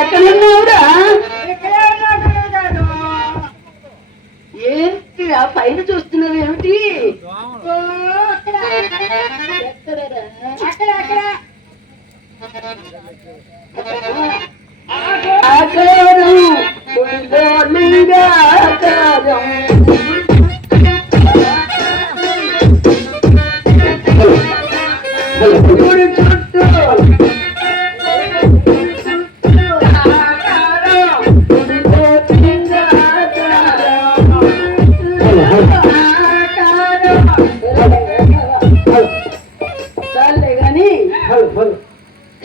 ఎక్కడున్నావురా. ఏంటి ఆ పైన చూస్తున్నావు ఏమిటి? అక్కడ. ఆకారం.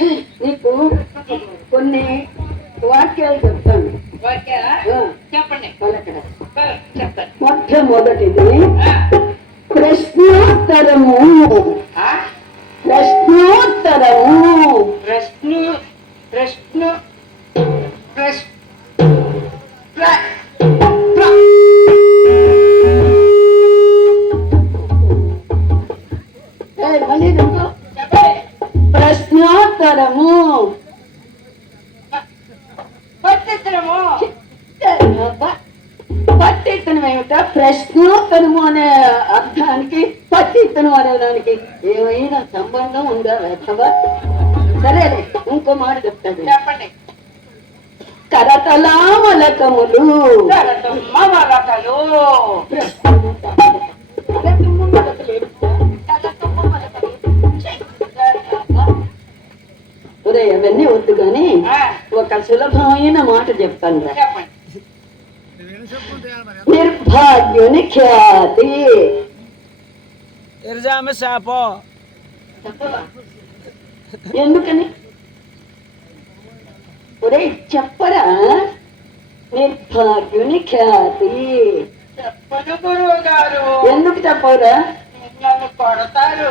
నీకు కొన్ని వాక్యాలు చెప్తాను. చెప్పండి. మొట్టమొదటిది ప్రశ్నోత్తరము? ప్రశ్నోత్తరము. ప్రశ్నోత్తరము పట్టించడము పట్టిత్తనం ఏమిటా? ప్రశ్నోత్తరము అనే అర్థానికి పట్టిత్తనం అనే దానికి ఏమైనా సంబంధం ఉందా వెధవా? సరేలే ఇంకో మాట చెప్తాను. చెప్పండి. కరతలామలకములు. జగదమ్మ వరకలు ఒరే అవన్నీ వద్దు కానీ ఒక సులభమైన మాట చెప్తాను రా. నిర్భాగ్యుని ఖ్యాతి. శాపో. ఎందుకని? ఒరే చెప్పరా? నిర్భాగ్యుని ఖ్యాతి. చెప్పను గురువు గారు ఎందుకు చెప్పవురా? నన్ను కొడతారు.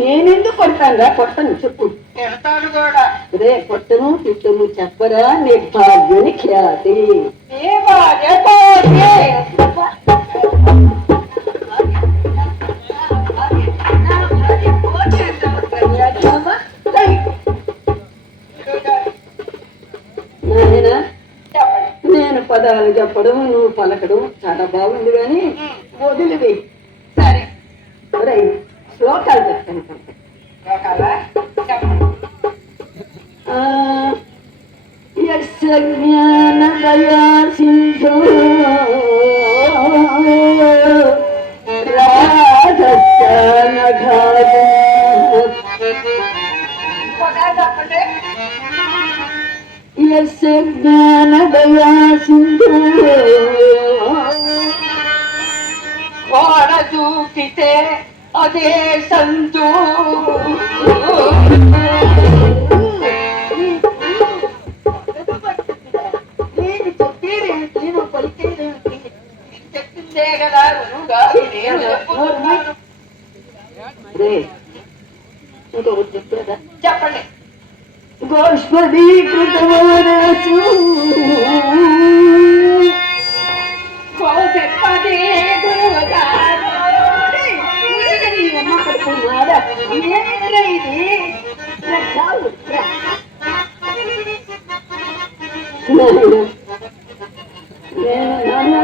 నేనెందుకు కొడతాను కొట్టను చెప్పు. తిడతారు కూడా. రే కొట్టను తిట్టను చెప్పరా? ఖ్యాతి. కోరి నాయనా చెప్పండి. నేను పదాలు చెప్పడం నువ్వు పలకడం చాలా బాగుంది కానీ వదిలివి. సరే. శ్లోకాలు చెప్తాను కొంచెం. ఒకలా చెప్పండి ఆ, యస్య జ్ఞానదయా సింధు రాధస్య నఘాదు. ఒకలా చెప్పండి అదే సంతు. నేను చెప్పేదేమిటి నువ్వు పలికేదేమిటి చెప్పిందే కదా నేను చెప్పండి. గోష్పదీకృతమనసు నేను నా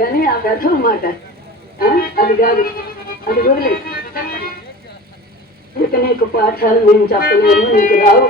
కానీ ఆ కథ మాట. అది కాదు. అది వదిలే ఇక నీకు పాఠాలు నేను చెప్పలేను నీకు రావు.